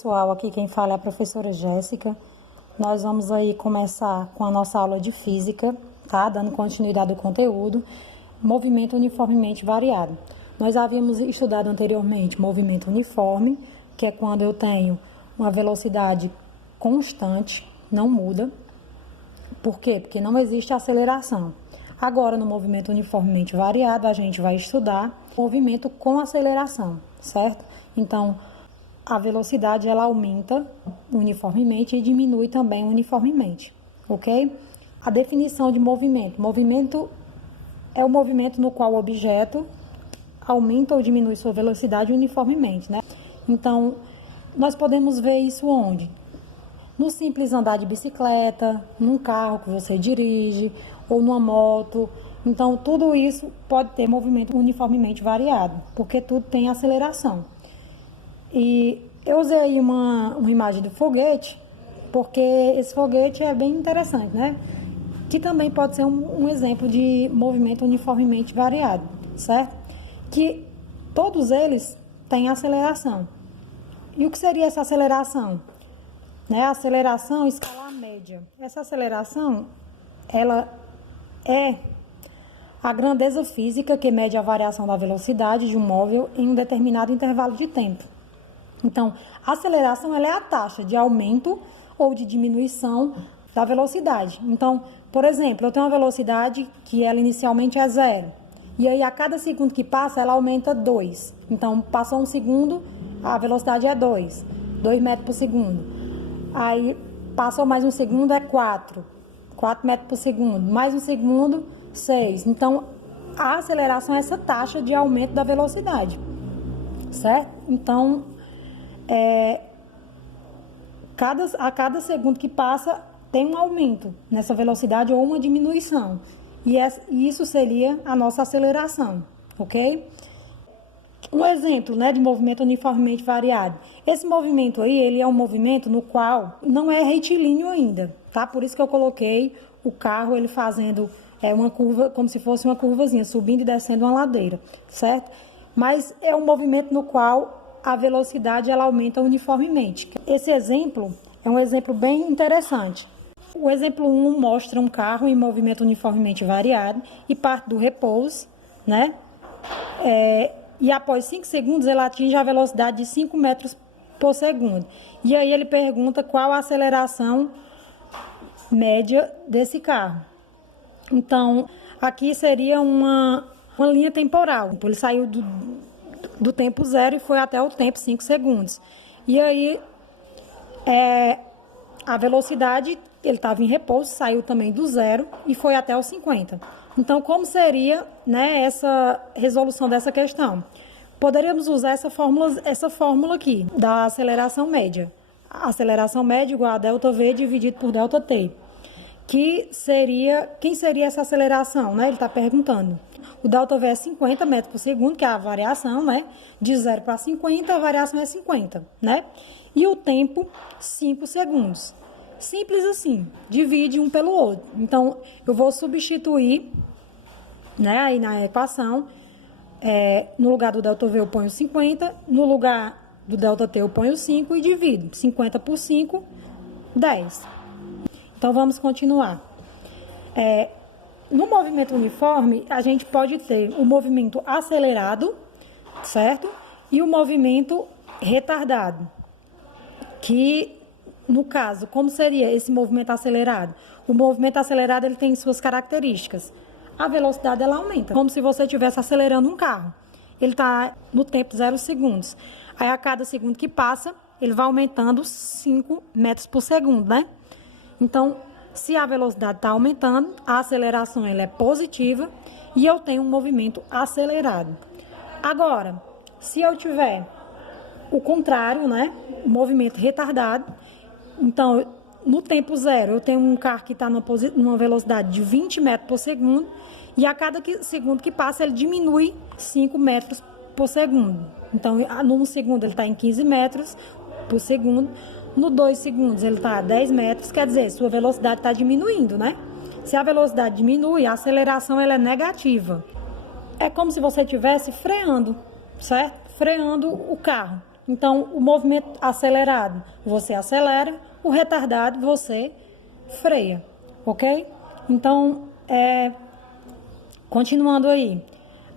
pessoal, aqui quem fala é a professora Jéssica. Nós vamos aí começar com a nossa aula de física, tá? Dando continuidade ao conteúdo, movimento uniformemente variado. Nós havíamos estudado anteriormente movimento uniforme, que é quando eu tenho uma velocidade constante, não muda. Por quê? Porque não existe aceleração. Agora, no movimento uniformemente variado, a gente vai estudar movimento com aceleração, certo? Então, a velocidade ela aumenta uniformemente e diminui também uniformemente, ok? A definição de movimento. Movimento é o movimento no qual o objeto aumenta ou diminui sua velocidade uniformemente, né? Então, nós podemos ver isso onde? No simples andar de bicicleta, num carro que você dirige, ou numa moto. Então, tudo isso pode ter movimento uniformemente variado, porque tudo tem aceleração. E eu usei aí uma imagem do foguete, porque esse foguete é bem interessante, né? Que também pode ser um exemplo de movimento uniformemente variado, certo? Que todos eles têm aceleração. E o que seria essa aceleração? Né? A aceleração escalar média. Essa aceleração, ela é a grandeza física que mede a variação da velocidade de um móvel em um determinado intervalo de tempo. Então, a aceleração ela é a taxa de aumento ou de diminuição da velocidade. Então, por exemplo, eu tenho uma velocidade que ela inicialmente é 0. E aí, a cada segundo que passa, ela aumenta 2. Então, passou um segundo, a velocidade é 2. 2 metros por segundo. Aí, passou mais um segundo, é 4. 4 metros por segundo. Mais um segundo, 6. Então, a aceleração é essa taxa de aumento da velocidade. Certo? Então, a cada segundo que passa tem um aumento nessa velocidade ou uma diminuição. E isso seria a nossa aceleração, ok? Um exemplo, né, de movimento uniformemente variado. Esse movimento aí, ele é um movimento no qual não é retilíneo ainda, tá? Por isso que eu coloquei o carro, ele fazendo uma curva, como se fosse uma curvazinha, subindo e descendo uma ladeira, certo? Mas é um movimento no qual a velocidade ela aumenta uniformemente. Esse exemplo é um exemplo bem interessante. O exemplo 1 mostra um carro em movimento uniformemente variado e parte do repouso, né? E após 5 segundos ele atinge a velocidade de 5 metros por segundo. E aí ele pergunta qual a aceleração média desse carro. Então, aqui seria uma linha temporal. Ele saiu do tempo 0 e foi até o tempo 5 segundos. E aí, a velocidade, ele estava em repouso, saiu também do 0 e foi até os 50. Então, como seria, né, essa resolução dessa questão? Poderíamos usar essa fórmula aqui, da aceleração média. A aceleração média igual a ΔV dividido por ΔT. Quem seria essa aceleração, né? Ele está perguntando. O ΔV é 50 metros por segundo, que é a variação, né? De 0 para 50, a variação é 50, né? E o tempo, 5 segundos. Simples assim, divide um pelo outro. Então, eu vou substituir, né, aí na equação, no lugar do ΔV eu ponho 50, no lugar do ΔT eu ponho 5 e divido. 50 por 5, 10. Então, vamos continuar. No movimento uniforme, a gente pode ter o movimento acelerado, certo? E o movimento retardado. Que, no caso, como seria esse movimento acelerado? O movimento acelerado ele tem suas características. A velocidade ela aumenta, como se você estivesse acelerando um carro. Ele está no tempo 0 segundos. Aí, a cada segundo que passa, ele vai aumentando 5 metros por segundo, né? Então, se a velocidade está aumentando, a aceleração ela é positiva e eu tenho um movimento acelerado. Agora, se eu tiver o contrário, né, movimento retardado, então, no tempo 0, eu tenho um carro que está numa velocidade de 20 metros por segundo e a cada segundo que passa, ele diminui 5 metros por segundo. Então, no segundo, ele está em 15 metros por segundo. No 2 segundos ele está a 10 metros, quer dizer, sua velocidade está diminuindo, né? Se a velocidade diminui, a aceleração ela é negativa. É como se você estivesse freando, certo? Freando o carro. Então, o movimento acelerado, você acelera, o retardado, você freia, ok? Então, continuando aí.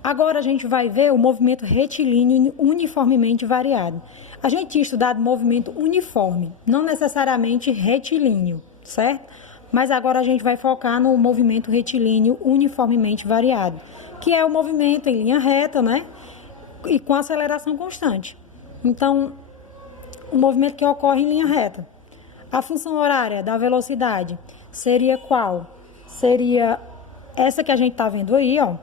Agora a gente vai ver o movimento retilíneo uniformemente variado. A gente tinha estudado movimento uniforme, não necessariamente retilíneo, certo? Mas agora a gente vai focar no movimento retilíneo uniformemente variado, que é o movimento em linha reta, né? E com aceleração constante. Então, o movimento que ocorre em linha reta. A função horária da velocidade seria qual? Seria essa que a gente está vendo aí, ó.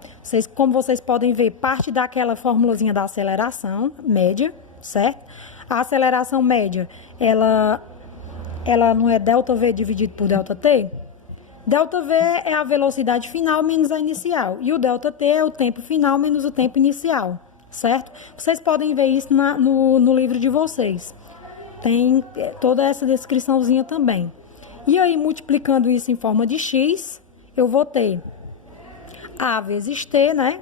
Como vocês podem ver, parte daquela formulazinha da aceleração média, certo? A aceleração média, ela não é ΔV dividido por ΔT? ΔV é a velocidade final menos a inicial. E o ΔT é o tempo final menos o tempo inicial, certo? Vocês podem ver isso no livro de vocês. Tem toda essa descriçãozinha também. E aí, multiplicando isso em forma de x, eu vou ter A vezes T, né?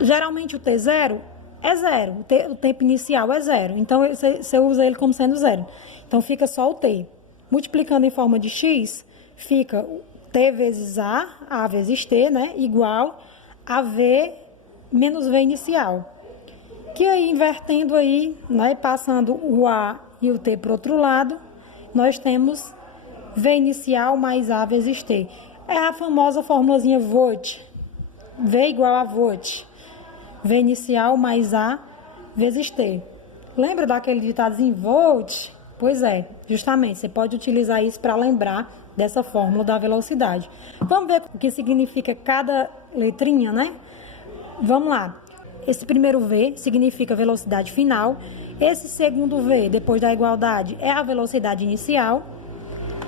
Geralmente o T0 é zero, o tempo inicial é zero. Então, você usa ele como sendo zero. Então, fica só o T. Multiplicando em forma de x, fica T vezes A vezes T, né? Igual a V menos V inicial. Que aí, invertendo aí, né? Passando o A e o T para o outro lado, nós temos V inicial mais A vezes T. É a famosa formulazinha VOT. V igual a VOT. V inicial mais A vezes T. Lembra daquele ditadozinho volt? Pois é, justamente, você pode utilizar isso para lembrar dessa fórmula da velocidade. Vamos ver o que significa cada letrinha, né? Vamos lá. Esse primeiro V significa velocidade final. Esse segundo V, depois da igualdade, é a velocidade inicial.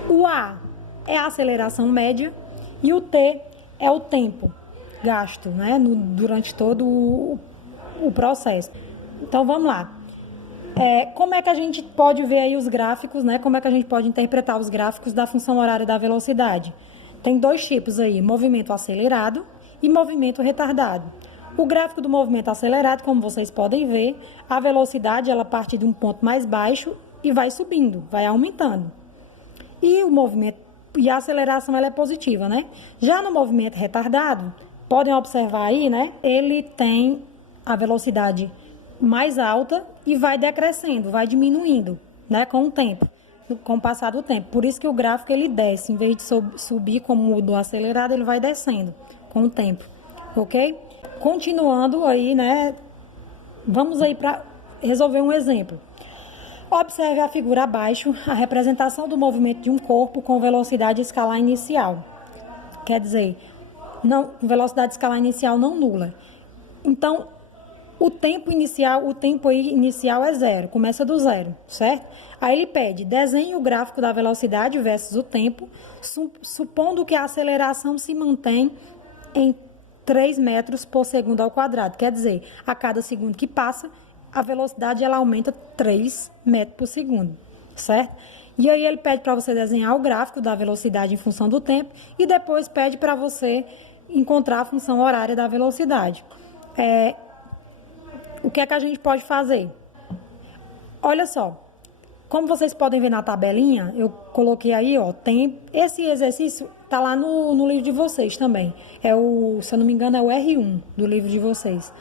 O A é a aceleração média. E o T é o tempo gasto, né? Durante todo o processo. Então, vamos lá. Como é que a gente pode ver aí os gráficos, né? Como é que a gente pode interpretar os gráficos da função horária da velocidade? Tem dois tipos aí, movimento acelerado e movimento retardado. O gráfico do movimento acelerado, como vocês podem ver, a velocidade ela parte de um ponto mais baixo e vai subindo, vai aumentando. E o movimento e a aceleração ela é positiva, né? Já no movimento retardado, podem observar aí, né? Ele tem a velocidade mais alta e vai decrescendo, vai diminuindo, né? Com o tempo, com o passar do tempo. Por isso que o gráfico ele desce, em vez de subir como o do acelerado, ele vai descendo com o tempo, ok? Continuando aí, né? Vamos aí para resolver um exemplo. Observe a figura abaixo, a representação do movimento de um corpo com velocidade escalar inicial. Quer dizer, velocidade escalar inicial não nula. Então, o tempo inicial é zero, começa do zero, certo? Aí ele pede, desenhe o gráfico da velocidade versus o tempo, supondo que a aceleração se mantém em 3 metros por segundo ao quadrado. Quer dizer, a cada segundo que passa, a velocidade ela aumenta 3 metros por segundo, certo? E aí ele pede para você desenhar o gráfico da velocidade em função do tempo e depois pede para você encontrar a função horária da velocidade. O que é que a gente pode fazer? Olha só, como vocês podem ver na tabelinha, eu coloquei aí, ó, esse exercício tá lá no livro de vocês também. Se eu não me engano, é o R1 do livro de vocês.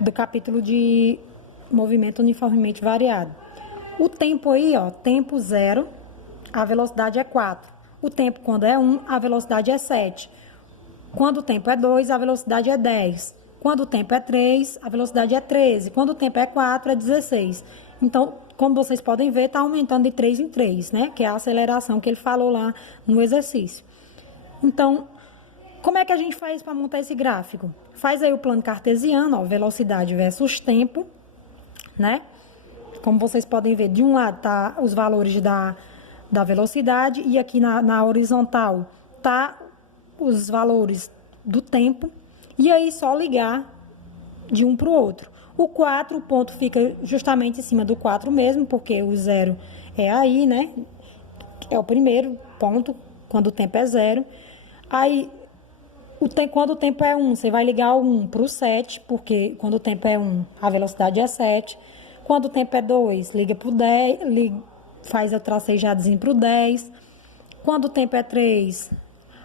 Do capítulo de movimento uniformemente variado. O tempo aí, ó, tempo 0, a velocidade é 4. O tempo quando é 1, a velocidade é 7. Quando o tempo é 2, a velocidade é 10. Quando o tempo é 3, a velocidade é 13. Quando o tempo é 4, é 16. Então, como vocês podem ver, está aumentando de 3 em 3, né? Que é a aceleração que ele falou lá no exercício. Então, como é que a gente faz para montar esse gráfico? Faz aí o plano cartesiano, ó, velocidade versus tempo, né? Como vocês podem ver, de um lado tá os valores da velocidade e aqui na horizontal tá os valores do tempo. E aí só ligar de um para o outro. O 4, o ponto fica justamente em cima do 4 mesmo, porque o 0 é aí, né? É o primeiro ponto, quando o tempo é 0. Aí Quando o tempo é 1, você vai ligar o 1 para o 7, porque quando o tempo é 1, a velocidade é 7. Quando o tempo é 2, liga para o 10, faz o tracejadozinho para o 10. Quando o tempo é 3,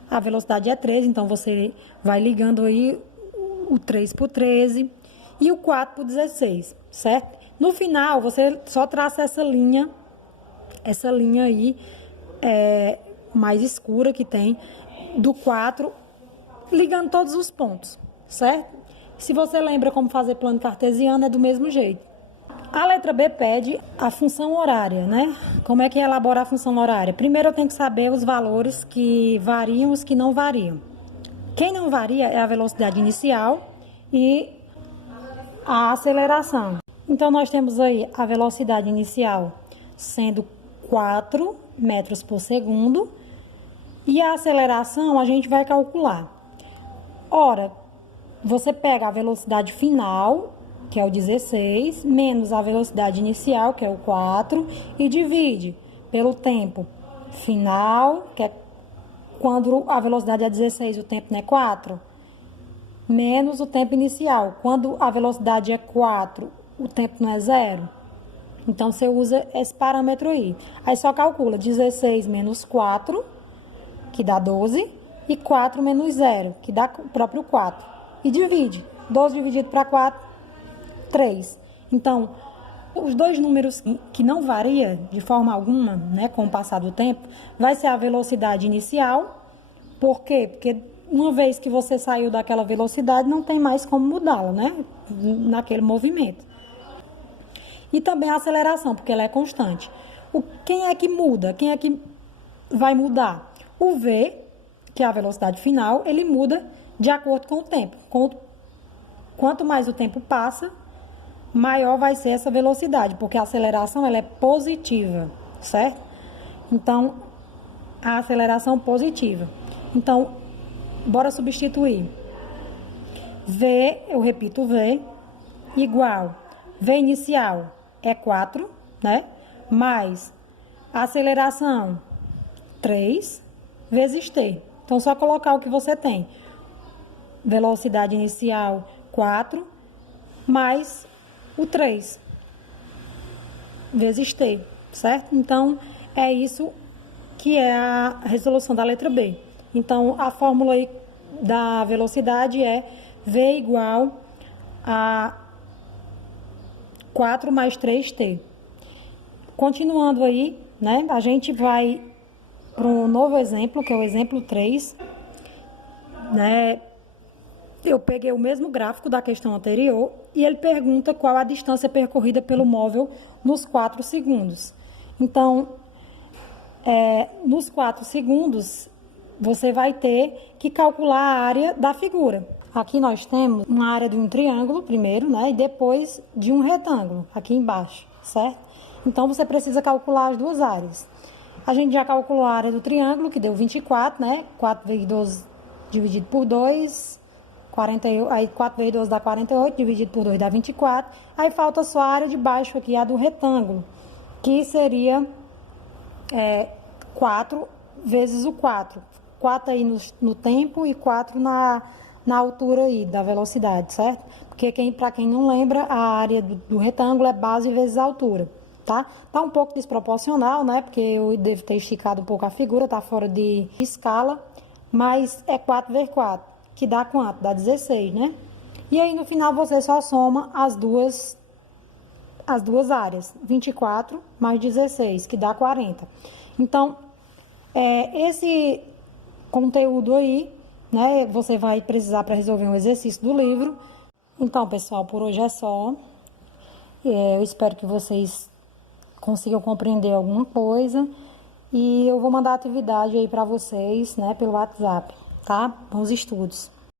a velocidade é 13, então você vai ligando aí o 3 para o 13 e o 4 para o 16, certo? No final, você só traça essa linha aí mais escura que tem do 4, ligando todos os pontos, certo? Se você lembra como fazer plano cartesiano, é do mesmo jeito. A letra B pede a função horária, né? Como é que elabora a função horária? Primeiro eu tenho que saber os valores que variam e os que não variam. Quem não varia é a velocidade inicial e a aceleração. Então, nós temos aí a velocidade inicial sendo 4 metros por segundo e a aceleração a gente vai calcular. Ora, você pega a velocidade final, que é o 16, menos a velocidade inicial, que é o 4, e divide pelo tempo final, que é quando a velocidade é 16 e o tempo não é 4, menos o tempo inicial. Quando a velocidade é 4, o tempo não é 0. Então, você usa esse parâmetro aí. Aí, só calcula 16 menos 4, que dá 12, e 4 menos 0, que dá o próprio 4. E divide. 12 dividido para 4, 3. Então, os dois números que não varia de forma alguma, né, com o passar do tempo, vai ser a velocidade inicial. Por quê? Porque uma vez que você saiu daquela velocidade, não tem mais como mudá-la, né, naquele movimento. E também a aceleração, porque ela é constante. Quem é que muda? Quem é que vai mudar? O V, que é a velocidade final, ele muda de acordo com o tempo. Quanto mais o tempo passa, maior vai ser essa velocidade, porque a aceleração ela é positiva, certo? Então, a aceleração positiva. Então, bora substituir. V, eu repito V, igual V inicial é 4, né? Mais a aceleração 3 vezes T. Então, só colocar o que você tem. Velocidade inicial 4 mais o 3 vezes T, certo? Então, é isso que é a resolução da letra B. Então, a fórmula aí da velocidade é V igual a 4 mais 3T. Continuando aí, né? A gente vai para um novo exemplo, que é o exemplo 3, né? Eu peguei o mesmo gráfico da questão anterior e ele pergunta qual a distância percorrida pelo móvel nos 4 segundos. Então, nos 4 segundos, você vai ter que calcular a área da figura. Aqui nós temos uma área de um triângulo primeiro, né? E depois de um retângulo, aqui embaixo, certo? Então, você precisa calcular as duas áreas. A gente já calculou a área do triângulo, que deu 24, né? 4 vezes 12 dividido por 2, 48, aí 4 vezes 12 dá 48, dividido por 2 dá 24. Aí falta só a área de baixo aqui, a do retângulo, que seria 4 vezes o 4. 4 aí no tempo e 4 na altura aí da velocidade, certo? Porque para quem não lembra, a área do retângulo é base vezes a altura, tá? Tá um pouco desproporcional, né? Porque eu devo ter esticado um pouco a figura, tá fora de escala, mas é 4 vezes 4, que dá quanto? Dá 16, né? E aí no final você só soma as duas áreas, 24 mais 16, que dá 40. Então, esse conteúdo aí, né, você vai precisar para resolver um exercício do livro. Então, pessoal, por hoje é só. Eu espero que vocês consigam compreender alguma coisa. E eu vou mandar a atividade aí para vocês, né, pelo WhatsApp, tá? Bons estudos.